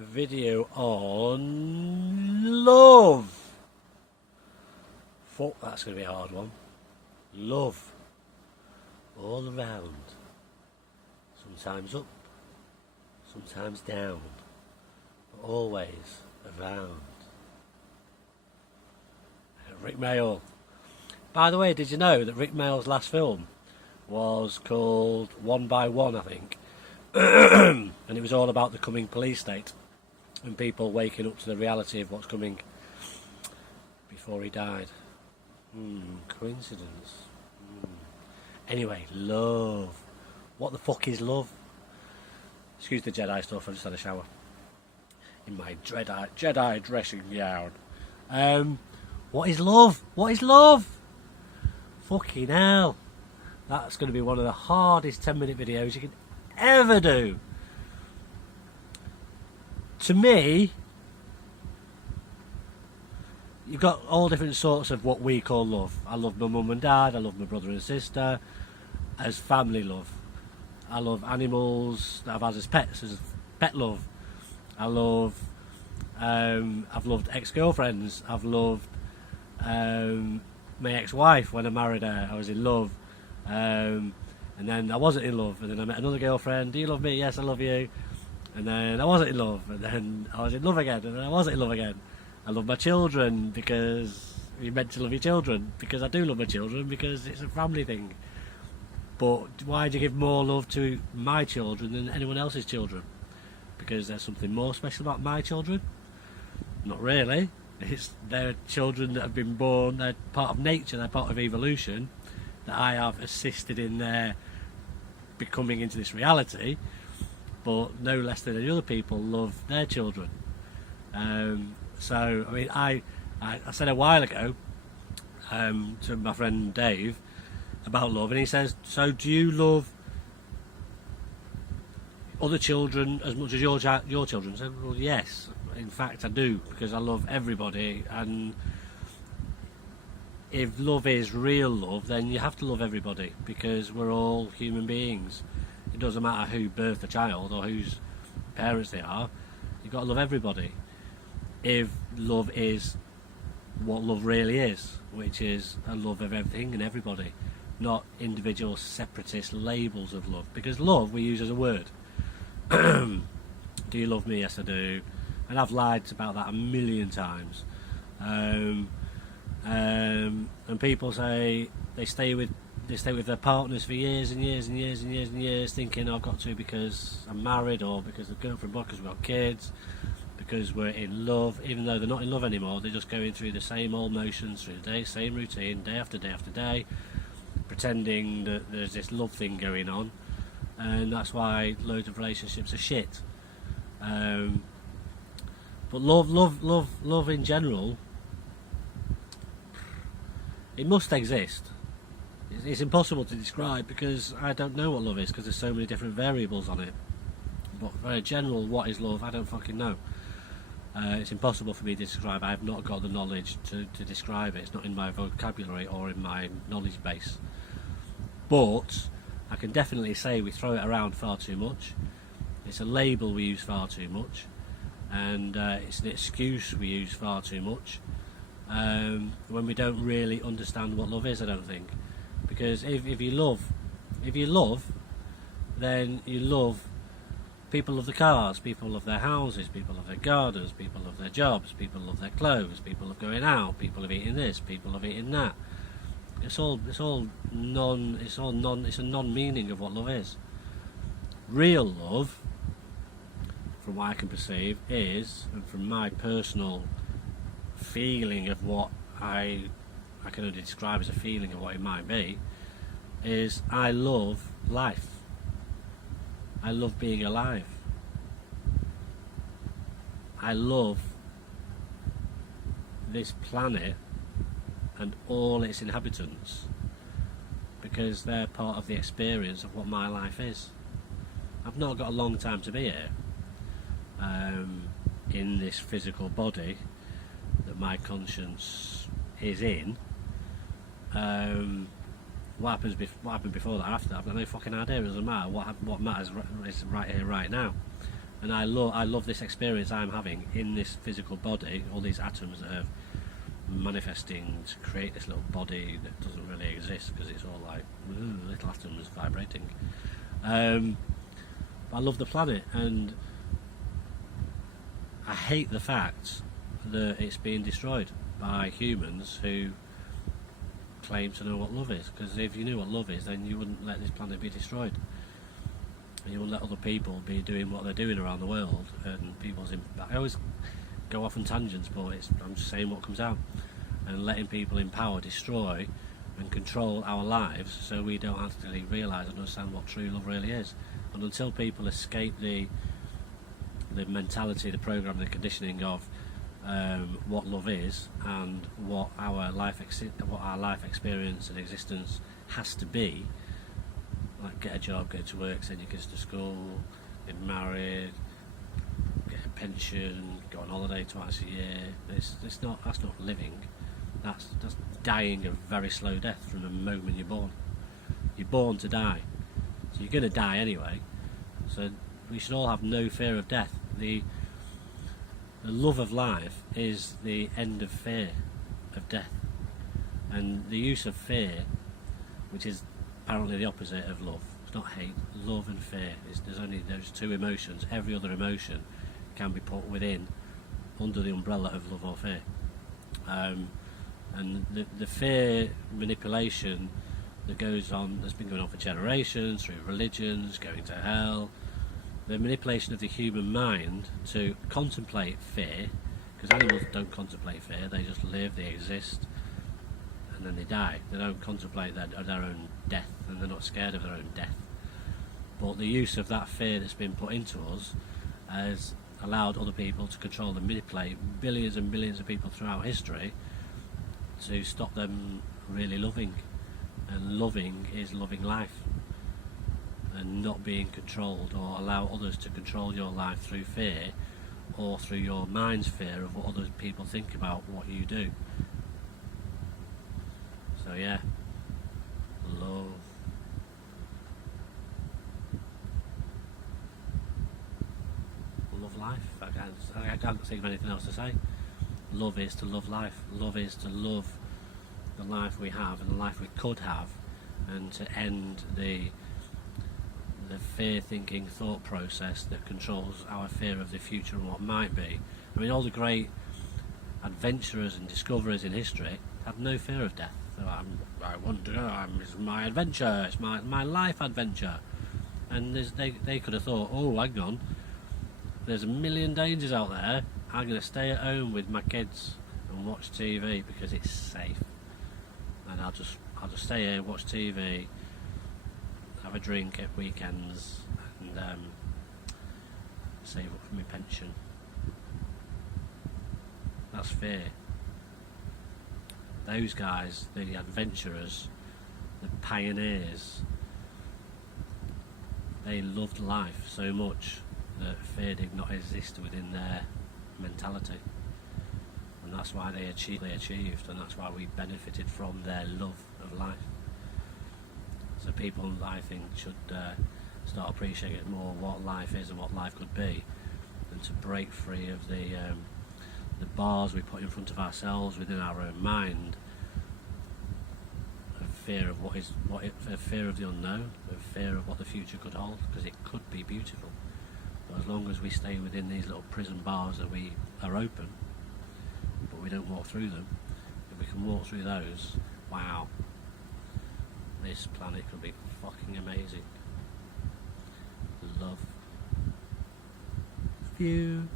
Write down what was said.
a video on love. Fuck, that's going to be a hard one. Love. All around. Sometimes up, sometimes down, but always around. Rik Mayall. By the way, did you know that Rik Mayall's last film was called One by One, I think? And it was all about the coming police state and people waking up to the reality of what's coming before he died. Coincidence. Anyway, love. What the fuck is love? Excuse the Jedi stuff, I just had a shower. In my Jedi dressing gown. What is love? What is love? Fucking hell. That's going to be one of the hardest 10-minute videos you can ever do. To me, you've got all different sorts of what we call love. I love my mum and dad, I love my brother and sister, as family love. I love animals that I've had as pets, as pet love. I love, I've loved ex-girlfriends, I've loved my ex-wife. When I married her, I was in love, and then I wasn't in love, and then I met another girlfriend. Do you love me? Yes, I love you. And then I wasn't in love, and then I was in love again, and then I wasn't in love again. I love my children because you're meant to love your children, because I do love my children, because it's a family thing. But why do you give more love to my children than anyone else's children? Because there's something more special about my children? Not really. They're children that have been born, they're part of nature, they're part of evolution, that I have assisted in their becoming into this reality, but no less than any other people love their children. So, I mean, I said a while ago to my friend Dave about love, and he says, so do you love other children as much as your children? I said, well, yes, in fact I do, because I love everybody, and if love is real love, then you have to love everybody, because we're all human beings. It doesn't matter who birthed the child or whose parents they are, you've got to love everybody. If love is what love really is, which is a love of everything and everybody, not individual separatist labels of love, because love we use as a word. Do you love me? Yes, I do. And I've lied about that a million times. And people say they stay with their partners for years and years and years and years and years, thinking I've got to because I'm married, or because the girlfriend, because we've got kids, because we're in love, even though they're not in love anymore. They're just going through the same old motions through the day, same routine, day after day after day, pretending that there's this love thing going on, and that's why loads of relationships are shit. But love in general, it must exist. It's impossible to describe, because I don't know what love is, because there's so many different variables on it. But very general, what is love? I don't fucking know. It's impossible for me to describe. I have not got the knowledge to describe it. It's not in my vocabulary or in my knowledge base. But I can definitely say we throw it around far too much. It's a label we use far too much, and it's an excuse we use far too much, when we don't really understand what love is, I don't think. Because if you love, then you love. People love the cars, people love their houses, people love their gardens, people love their jobs, people love their clothes, people love going out, people love eating this, people love eating that. It's a non-meaning of what love is. Real love, from what I can perceive, is, and from my personal feeling of what I can only describe as a feeling of what it might be, is I love life. I love being alive. I love this planet and all its inhabitants, because they're part of the experience of what my life is. I've not got a long time to be here, in this physical body that my conscience is in. What happened before that, after that, I've got no fucking idea. It doesn't matter. What matters is right here, right now. And I love this experience I'm having in this physical body, all these atoms that are manifesting to create this little body that doesn't really exist because it's all like little atoms vibrating. I love the planet, and I hate the fact that it's being destroyed by humans who claim to know what love is, because if you knew what love is, then you wouldn't let this planet be destroyed. And you wouldn't let other people be doing what they're doing around the world. And I always go off on tangents, but I'm just saying what comes out. And letting people in power destroy and control our lives so we don't actually realise and understand what true love really is. And until people escape the mentality, the programming, the conditioning of what love is and what our life experience and existence has to be, like get a job, go to work, send your kids to school, get married, get a pension, go on holiday twice a year. That's not living. That's dying a very slow death from the moment you're born. You're born to die, so you're going to die anyway. So we should all have no fear of death. The love of life is the end of fear of death, and the use of fear, which is apparently the opposite of love. It's not hate. Love and fear. There's only those two emotions. Every other emotion can be put under the umbrella of love or fear. And the fear manipulation that goes on, that's been going on for generations through religions, going to hell, the manipulation of the human mind to contemplate fear, because animals don't contemplate fear, they just live, they exist, and then they die. They don't contemplate their own death, and they're not scared of their own death. But the use of that fear that's been put into us has allowed other people to control and manipulate billions and billions of people throughout history to stop them really loving. And loving is loving life, and not being controlled or allow others to control your life through fear or through your mind's fear of what other people think about what you do. So yeah, love. Love life. I can't think of anything else to say. Love is to love life. Love is to love the life we have and the life we could have, and to end the fear-thinking thought process that controls our fear of the future and what might be. I mean, all the great adventurers and discoverers in history had no fear of death. I want to go. It's my adventure. It's my life adventure. And they could have thought, oh, hang on, there's a million dangers out there. I'm going to stay at home with my kids and watch TV because it's safe. And I'll just stay here, watch TV, have a drink at weekends, and save up for my pension. That's fear. Those guys, the adventurers, the pioneers, they loved life so much that fear did not exist within their mentality. And that's why they achieved, and that's why we benefited from their love of life. So people, I think, should start appreciating more what life is and what life could be, and to break free of the bars we put in front of ourselves within our own mind, of fear of of fear of the unknown, of fear of what the future could hold, because it could be beautiful. But as long as we stay within these little prison bars that we are open, but we don't walk through them, if we can walk through those, wow, this planet could be fucking amazing. Love. You.